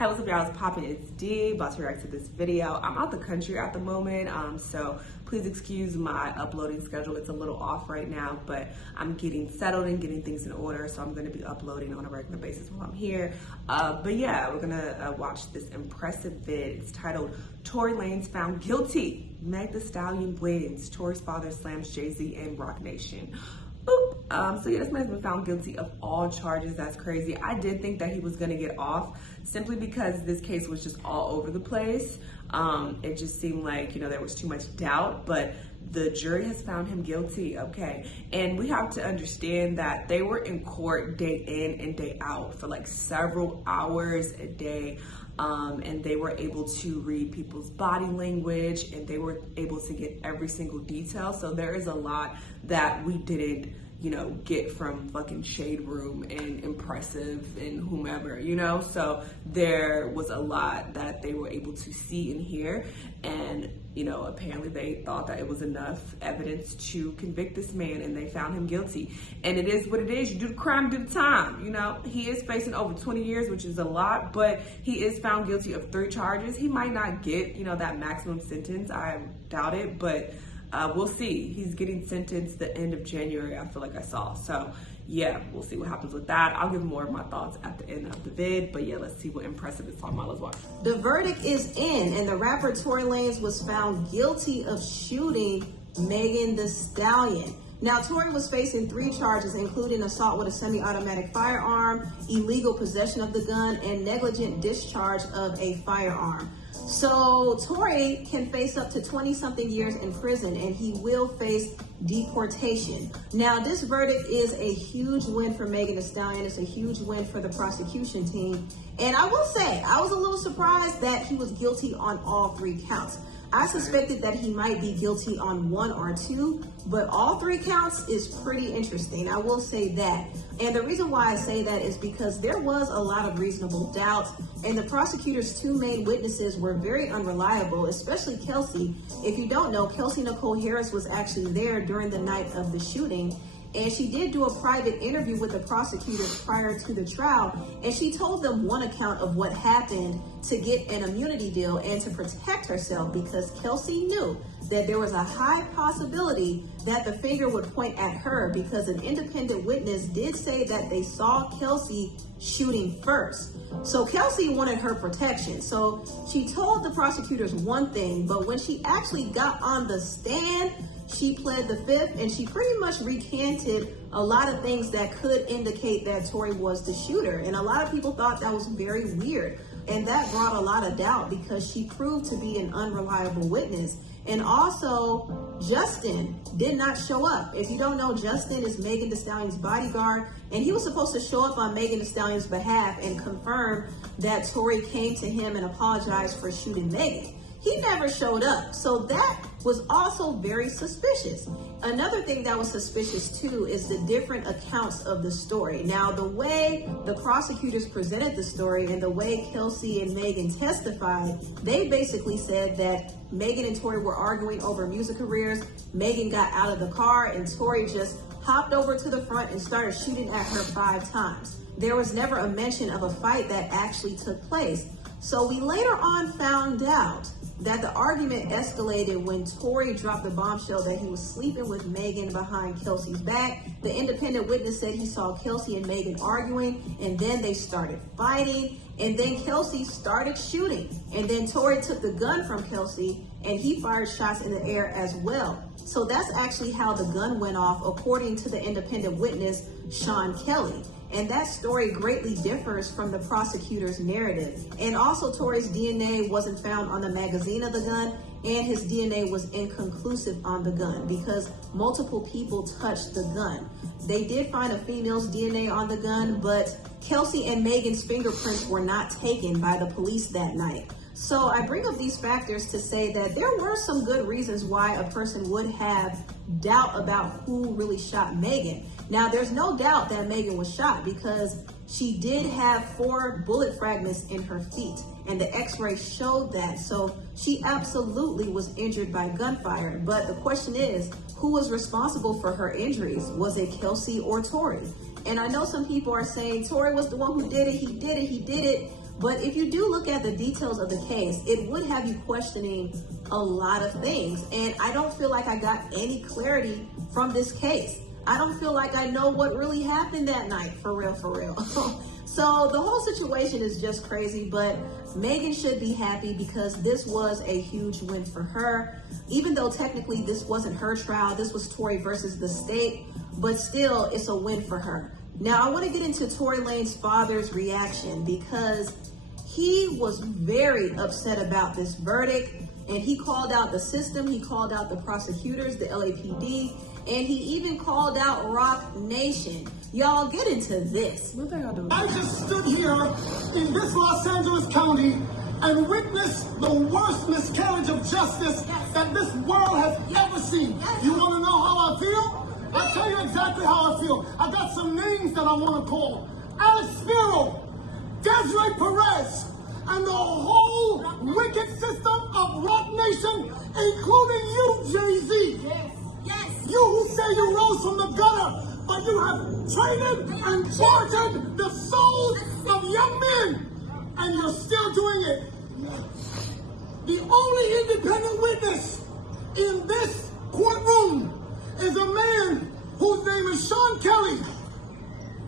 Hey, what's up, y'all? It's poppin'. It's D. About to react to this video. I'm out the country at the moment, so please excuse my uploading schedule. It's a little off right now, but I'm getting settled and getting things in order, so I'm going to be uploading on a regular basis while I'm here. But yeah, we're going to watch this impressive vid. It's titled "Tory Lanez Found Guilty. Meg the Stallion Wins. Tory's father slams Jay-Z and ROC Nation." So yeah, this man's been found guilty of all charges. That's crazy. I did think that he was gonna get off simply because this case was just all over the place. It just seemed like, there was too much doubt, but the jury has found him guilty, okay? And we have to understand that they were in court day in and day out for like several hours a day. And they were able to read people's body language, and they were able to get every single detail. So there is a lot that we didn't, get from fucking Shade Room and Impressive and whomever, So there was a lot that they were able to see and hear. And, apparently they thought that it was enough evidence to convict this man, and they found him guilty. And it is what it is. You do the crime, do the time, He is facing over 20 years, which is a lot, but he is found guilty of 3 charges. He might not get, that maximum sentence. I doubt it, but we'll see. He's getting sentenced the end of January, I feel like I saw. So yeah, we'll see what happens with that. I'll give more of my thoughts at the end of the vid, but yeah, let's see what Impressive is talking about. Let's watch. The verdict is in, and the rapper Tory Lanez was found guilty of shooting Megan the Stallion. Now, Tory was facing 3 charges, including assault with a semi-automatic firearm, illegal possession of the gun, and negligent discharge of a firearm. So Tory can face up to 20-something years in prison, and he will face deportation. Now, this verdict is a huge win for Megan Thee Stallion. It's a huge win for the prosecution team. And I will say, I was a little surprised that he was guilty on all 3 counts. I suspected that he might be guilty on 1 or 2, but all 3 counts is pretty interesting. I will say that. And the reason why I say that is because there was a lot of reasonable doubt, and the prosecutor's 2 main witnesses were very unreliable, especially Kelsey. If you don't know, Kelsey Nicole Harris was actually there during the night of the shooting. And she did do a private interview with the prosecutors prior to the trial, and she told them one account of what happened to get an immunity deal and to protect herself, because Kelsey knew that there was a high possibility that the finger would point at her, because an independent witness did say that they saw Kelsey shooting first. So Kelsey wanted her protection. So she told the prosecutors one thing, but when she actually got on the stand, she pled the 5th, and she pretty much recanted a lot of things that could indicate that Tory was the shooter. And a lot of people thought that was very weird. And that brought a lot of doubt, because she proved to be an unreliable witness. And also, Justin did not show up. If you don't know, Justin is Megan Thee Stallion's bodyguard, and he was supposed to show up on Megan Thee Stallion's behalf and confirm that Tory came to him and apologized for shooting Megan. He never showed up, so that was also very suspicious. Another thing that was suspicious too is the different accounts of the story. Now, the way the prosecutors presented the story and the way Kelsey and Megan testified, they basically said that Megan and Tory were arguing over music careers. Megan got out of the car, and Tory just hopped over to the front and started shooting at her 5 times. There was never a mention of a fight that actually took place. So we later on found out that the argument escalated when Tory dropped the bombshell that he was sleeping with Megan behind Kelsey's back. The independent witness said he saw Kelsey and Megan arguing, and then they started fighting, and then Kelsey started shooting. And then Tory took the gun from Kelsey, and he fired shots in the air as well. So that's actually how the gun went off, according to the independent witness, Sean Kelly. And that story greatly differs from the prosecutor's narrative. And also, Tory's DNA wasn't found on the magazine of the gun, and his DNA was inconclusive on the gun because multiple people touched the gun. They did find a female's DNA on the gun, but Kelsey and Megan's fingerprints were not taken by the police that night. So I bring up these factors to say that there were some good reasons why a person would have doubt about who really shot Megan. Now, there's no doubt that Megan was shot, because she did have 4 bullet fragments in her feet, and the x-ray showed that. So she absolutely was injured by gunfire. But the question is, who was responsible for her injuries? Was it Kelsey or Tory? And I know some people are saying Tory was the one who did it. He did it. But if you do look at the details of the case, it would have you questioning a lot of things. And I don't feel like I got any clarity from this case. I don't feel like I know what really happened that night, for real, for real. So the whole situation is just crazy, but Megan should be happy because this was a huge win for her. Even though technically this wasn't her trial, this was Tory versus the state, but still it's a win for her. Now I want to get into Tory Lanez's father's reaction because he was very upset about this verdict, and he called out the system, he called out the prosecutors, the LAPD, and he even called out ROC Nation. Y'all get into this. What they all doing? I just stood here in this Los Angeles County and witnessed the worst miscarriage of justice that this world has ever seen. You want to know how I feel? I'll tell you exactly how I feel. I got some names that I want to call. Alex Spiro, Desiree Perez, and the whole wicked system of ROC Nation, including you, Jay-Z. You who say you rose from the gutter, but you have traded and bartered the souls of young men, and you're still doing it. The only independent witness in this courtroom is a man whose name is Sean Kelly.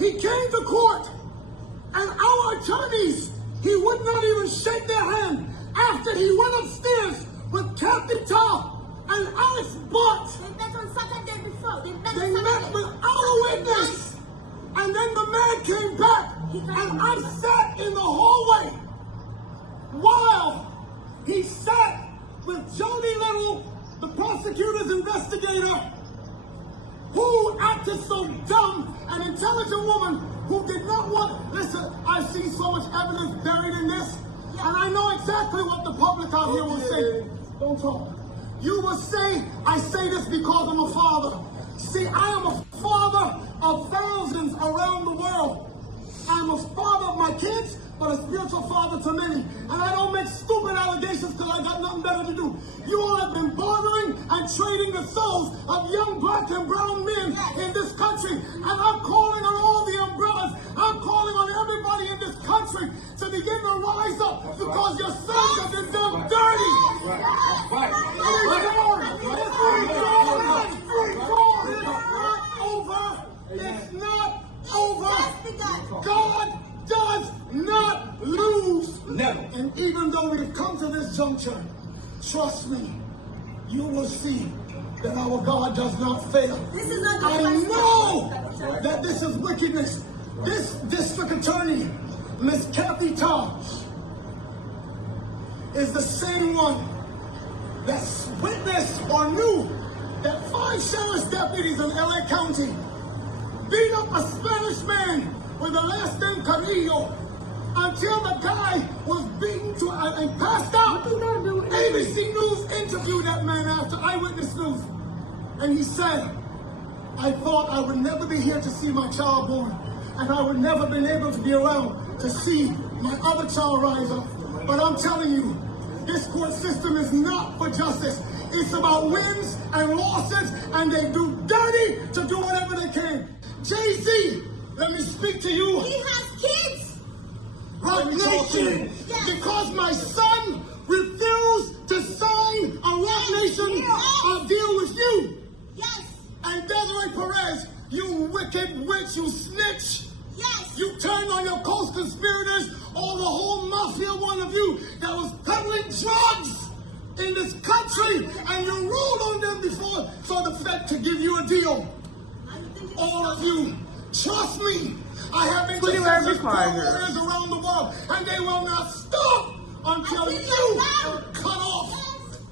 He came to court, and our attorneys, he would not even shake their hand after he went upstairs with Captain Tom and Alex Butt. They met without a witness. And then the man came back, and I sat in the hallway while he sat with Joni Little, the prosecutor's investigator, who acted so dumb, an intelligent woman who did not want, listen, I've seen so much evidence buried in this, and I know exactly what the public out here will say. Don't talk. You will say, I say this because I'm a father. See, I am a father of thousands around the world. I'm a father of my kids, but a spiritual father to many. And I don't make stupid allegations because I got nothing better to do. You all have been bartering and trading the souls of young black and brown men in this country. And I'm calling on all the umbrellas. I'm calling on everybody in this country to begin to rise up because your sons have been done dirty. It's not over. God does not lose. Never. And even though we've come to this juncture, trust me, you will see that our God does not fail. This is not I know that this is wickedness. This district attorney, Miss Kathy Taj, is the same one that witnessed or knew that 5 sheriff's deputies in LA County beat up a Spanish man with the last name Carrillo until the guy was beaten to and passed out. ABC News interviewed that man after Eyewitness News, and he said, I thought I would never be here to see my child born, and I would never been able to be around to see my other child rise up. But I'm telling you, this court system is not for justice. It's about wins and losses, and they do dirty to do whatever they can. Jay-Z, let me speak to you. He has kids. ROC Nation, because my son refused to sign a ROC Nation deal with you. Yes. And Desiree Perez, you wicked witch, you snitch. Yes. You turned on your co-conspirators, or the whole mafia, one of you, that was peddling drugs in this country, and you ruled on them before for the Fed to give you a deal. All of you, trust me, I have intercessors warriors around the world, and they will not stop until you are cut off.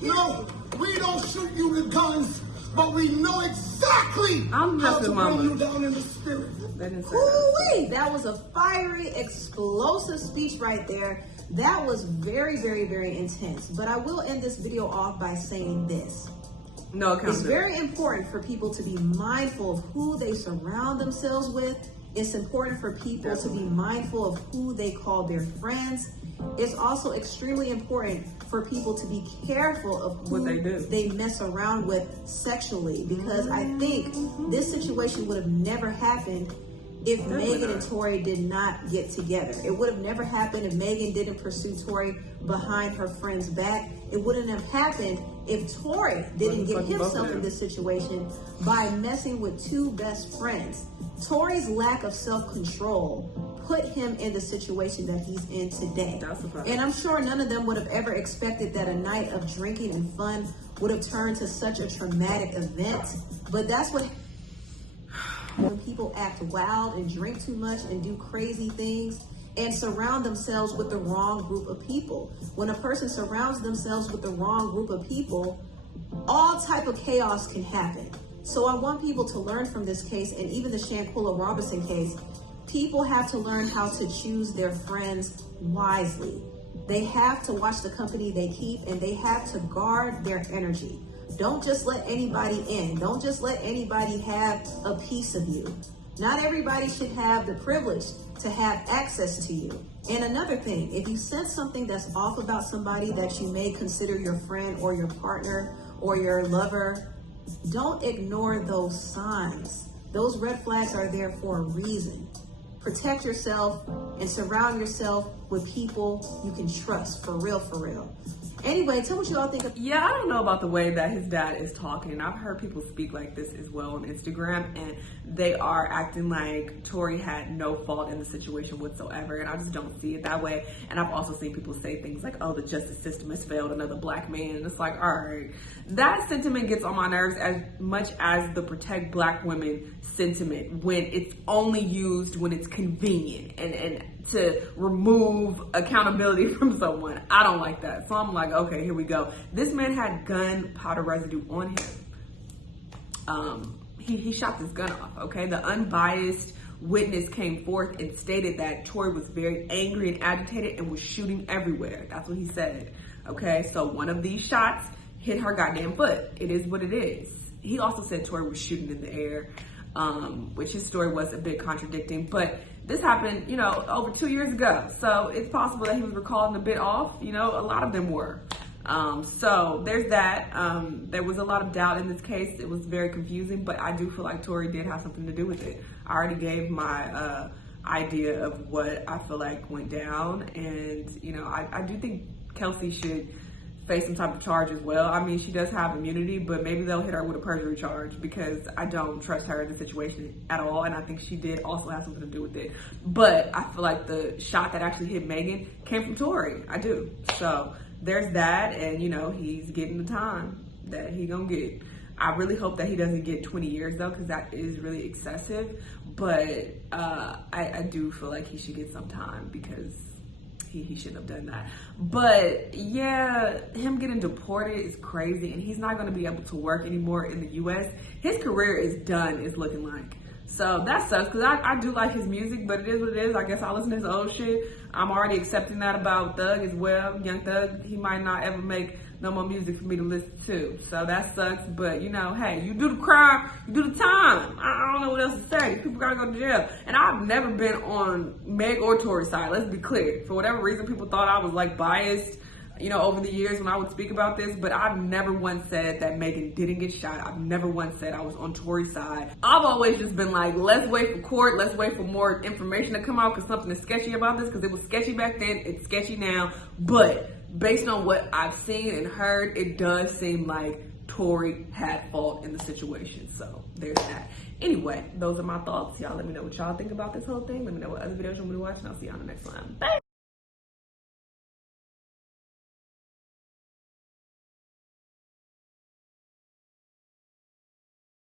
No, we don't shoot you with guns, but we know exactly how to bring you down in the spirit. Ooh-wee, that was a fiery, explosive speech right there. That was very, very, very intense. But I will end this video off by saying this. It's very important for people to be mindful of who they surround themselves with. It's important for people to be mindful of who they call their friends. It's also extremely important for people to be careful of who they mess around with sexually, because I think this situation would have never happened if Megan and Tory did not get together. It would have never happened if Megan didn't pursue Tory behind her friend's back. It wouldn't have happened if Tory didn't get himself in this situation by messing with two best friends. Tory's lack of self-control put him in the situation that he's in today. And I'm sure none of them would have ever expected that a night of drinking and fun would have turned to such a traumatic event. But that's what when people act wild and drink too much and do crazy things and surround themselves with the wrong group of people. When a person surrounds themselves with the wrong group of people, all type of chaos can happen. So I want people to learn from this case, and even the Shanell Robinson case. People have to learn how to choose their friends wisely. They have to watch the company they keep, and they have to guard their energy. Don't just let anybody in. Don't just let anybody have a piece of you. Not everybody should have the privilege to have access to you. And another thing, if you sense something that's off about somebody that you may consider your friend or your partner or your lover, don't ignore those signs. Those red flags are there for a reason. Protect yourself and surround yourself with people you can trust, for real, for real. Anyway, tell what you all think of. Yeah, I don't know about the way that his dad is talking. I've heard people speak like this as well on Instagram, and they are acting like Tory had no fault in the situation whatsoever, and I just don't see it that way. And I've also seen people say things like, oh, the justice system has failed another black man, and it's like, all right. That sentiment gets on my nerves as much as the protect black women sentiment, when it's only used when it's convenient and to remove accountability from someone. I don't like that. So I'm like, okay, here we go. This man had gunpowder residue on him. He shot this gun off, okay? The unbiased witness came forth and stated that Tory was very angry and agitated and was shooting everywhere. That's what he said, okay? So one of these shots hit her goddamn foot. It is what it is. He also said Tory was shooting in the air, which his story was a bit contradicting, but this happened, you know, over 2 years ago. So it's possible that he was recalling a bit off. You know, a lot of them were. So there's that. There was a lot of doubt in this case. It was very confusing, but I do feel like Tory did have something to do with it. I already gave my idea of what I feel like went down. And, you know, I do think Kelsey should face some type of charge as well. I mean, she does have immunity, but maybe they'll hit her with a perjury charge, because I don't trust her in the situation at all, and I think she did also have something to do with it. But I feel like the shot that actually hit Megan came from Tory. I do. So there's that, and you know, he's getting the time that he gonna get. I really hope that he doesn't get 20 years though, because that is really excessive. But I do feel like he should get some time, because he shouldn't have done that. But yeah, him getting deported is crazy, and he's not going to be able to work anymore in the US. His career is done, it's looking like. So that sucks, because I do like his music, but it is what it is. I guess I'll listen to his old shit. I'm already accepting that about Thug as well. Young Thug, he might not ever make no more music for me to listen to. So that sucks, but you know, hey, you do the crime, you do the time. I don't know what else to say. People gotta go to jail. And I've never been on Meg or Tory's side, let's be clear. For whatever reason, people thought I was like biased, you know, over the years when I would speak about this, but I've never once said that Megan didn't get shot. I've never once said I was on Tory's side. I've always just been like, let's wait for court, let's wait for more information to come out, because something is sketchy about this, because it was sketchy back then, it's sketchy now. But based on what I've seen and heard, it does seem like Tory had fault in the situation. So there's that. Anyway, those are my thoughts. Y'all let me know what y'all think about this whole thing. Let me know what other videos you want me to watch, and I'll see you on the next one. Bye.